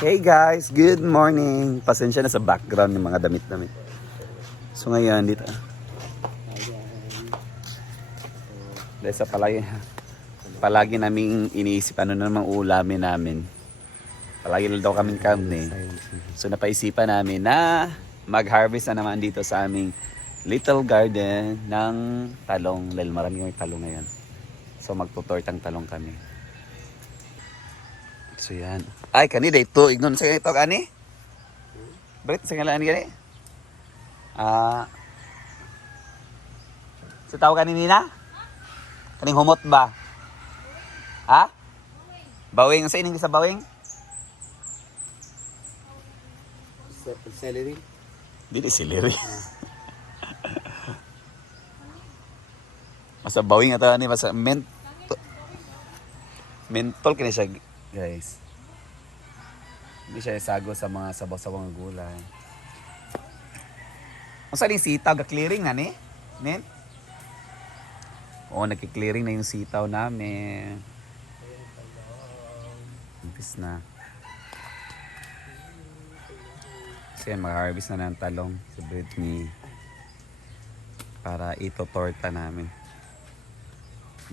Hey guys, good morning. Pasensya na sa background ng mga damit-damit. So ngayon dito. Dahil sa palagi naming iniisip ano namang ulamin namin. Palagi lang daw kaming karne. So napaisipan namin na mag-harvest na naman dito sa aming little garden ng talong. Dahil marami yung talong ngayon. So magtutortang talong kami. So yan. Ay, kani dito. Ignon sa ganito, kani? Bakit sa ngalaan gani? Sa tao kani nina? Kaning humot ba? Ha? Bawing. Sa ining sa bawing? Celery? Dili celery. Masa bawing ata ni masa mentol kini siya, guys. Hindi siya isago sa mga sabaw-sabaw ng gulay. Ang saling sitaw, ga-clearing na ni? Nen? Oo, nagki-clearing na yung sitaw namin. Umpis na. So yan, mag-harvest na ng talong sa Britney para ito-torta namin.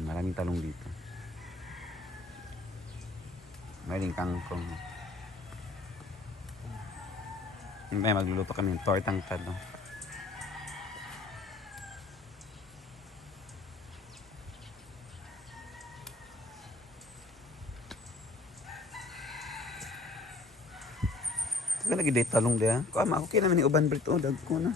Maraming talong dito. Maraming kangkong. Hindi, magluluto kami ng tortang talong. Ito ka nag-i-date talong diya. Kama, okay naman yung uban brito. Dag ko na.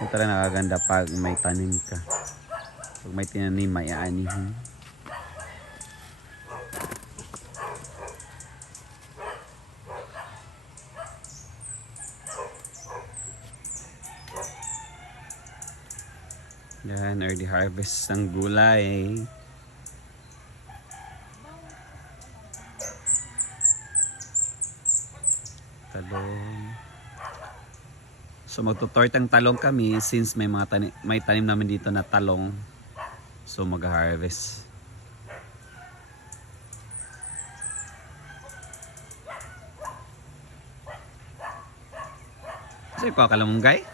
Ito talaga nakaganda pag may tanim ka. Pag may tinanim, may aanihin. Yan, early harvest ng gulay. Talong. So magtutortang talong kami since may mga may tanim namin dito na talong. So mag-harvest. Kasi ko kalamunggay?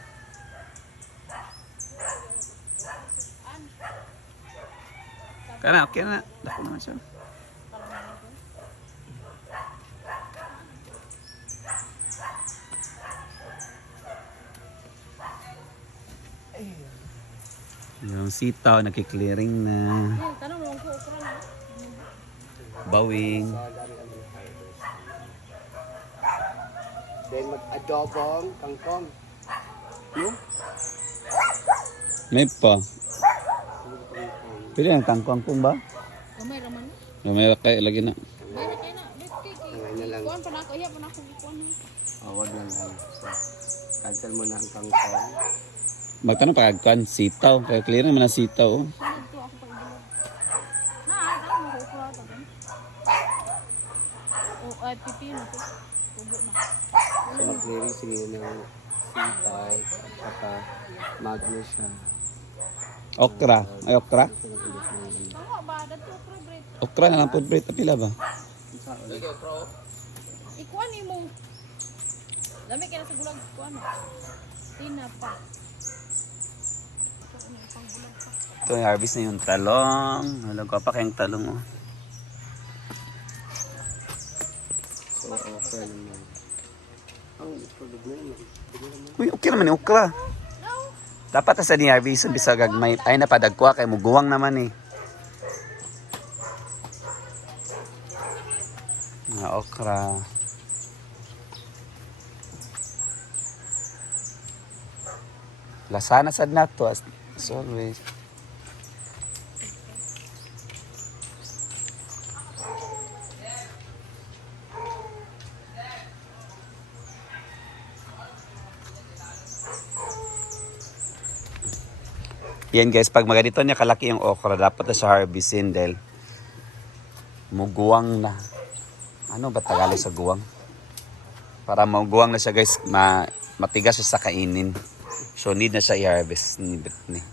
Kana, okay na. Dako naman siya. Yung sitaw, nakiklearing na. Bawing. Then mag-adobong kangkong. No? May pa. Pili ang kangkong ba? Gamay raman. May kay lagi na. Meron kayo na. Ngayon na lang. Kuhan pa na ako. Iya pa na ako. Kuhan na. Wag lang lang. So, cancel mo na ang kangkong. Magtanong pa kagkan sitaw, kay clear naman ang sitaw. Oh. Sunod to ako pag bilog. Na, daan mo ko kura ta gan. O ay pipino to. Tubo na. So, mag-release ng sitay at saka magnesia. Okra, ay okra. Tama ba dato okra bread. Okra na lang po bread pila ba? Ikuan ni mo. Lami kaya sa gulag kuan. Tinapa. Ito yung harvest na yung talong. Alam ko pa kayong talong oh. So, okay naman. Ang product na yun. Uy, okay naman yung okra. Dapat sa ni harvest bisa gagmay ay napadagkwa kay muguwang naman eh. Mga okra. Lasana sad nato as always. Yan guys, pag maganito niya kalaki yung okra, dapat na sa harvestin dahil muguwang na. Ano ba Tagalog sa guwang? Para maguwang na siya guys, matigas siya sa kainin. So need na siya i-harvest ni Britney.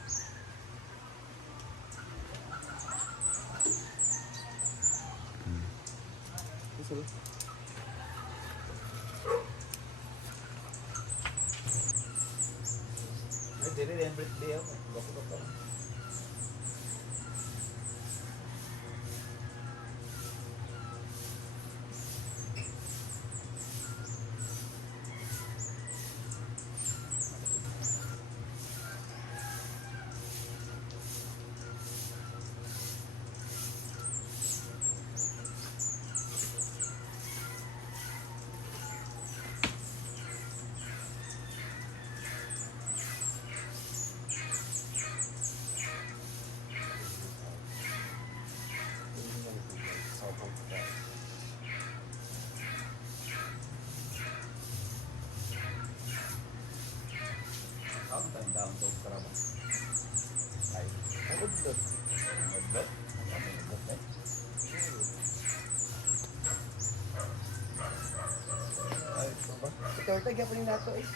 Ikaw, tagya ko yung nato eh.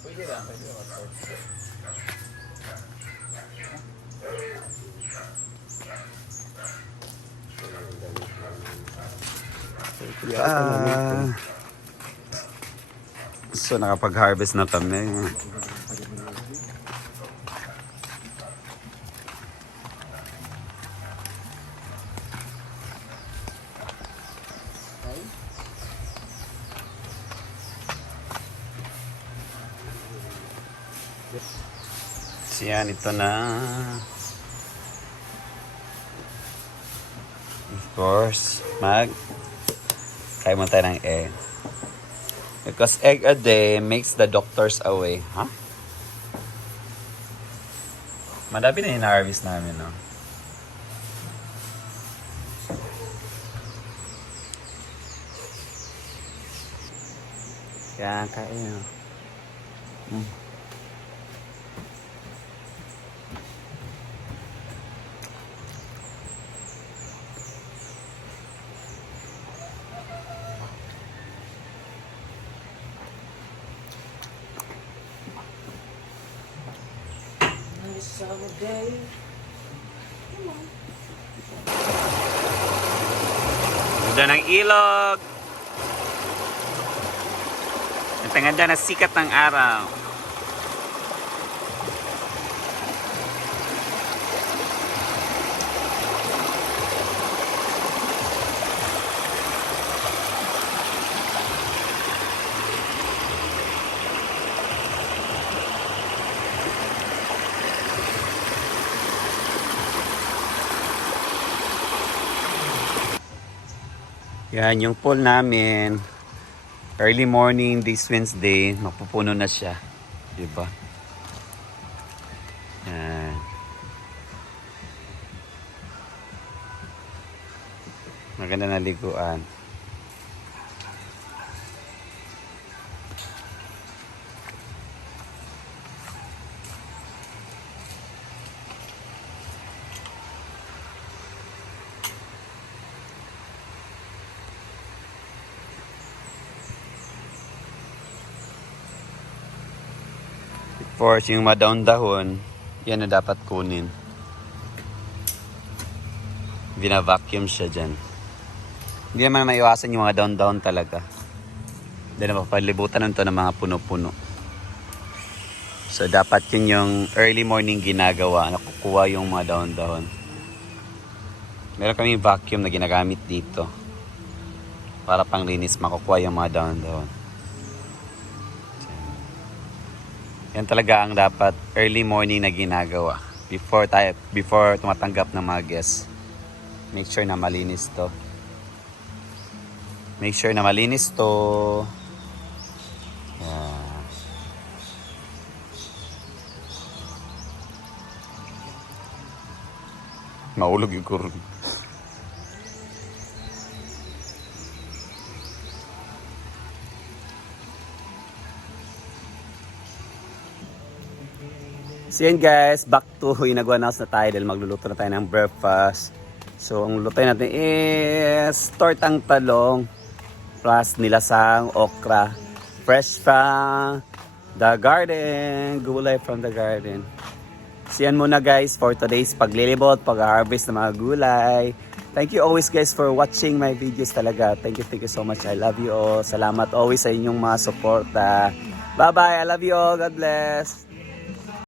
Pwede lang. So nakapag-harvest na kami. Siyan, ito na. Of course, kaya mo tayo ng egg. Because egg a day makes the doctors away. Huh? Madami na yung harvest namin, no? Yan, kain. Ganda ng ilog. Ang ganda na sikat ng araw. Yan, yung pool namin. Early morning this Wednesday, mapupuno na siya. Diba? Yan. Maganda na liguan. First, yung madahon-dahon, yan na dapat kunin. Bina-vacuum siya dyan. Hindi naman maiwasan yung mga dahon-dahon talaga. Hindi na mapapalibutan nito ng mga puno-puno. So, dapat yun yung early morning ginagawa. Nakukuha yung mga dahon-dahon. Meron kami vacuum na ginagamit dito. Para pang linis, makukuha yung mga dahon-dahon. Yan talaga ang dapat early morning na ginagawa before tumatanggap ng mga guests. Make sure na malinis to. Make sure na malinis to. Yeah. Maulog yung kurun. So yun guys, back to nag-announce na tayo dahil magluluto na tayo ng breakfast. So ang luto natin is tortang talong plus nilasang okra. Fresh from the garden, gulay from the garden. So yan muna guys for today's paglilibot, pag-harvest ng mga gulay. Thank you always guys for watching my videos talaga. Thank you so much. I love you all. Salamat always sa inyong mga support. Bye bye, I love you all. God bless.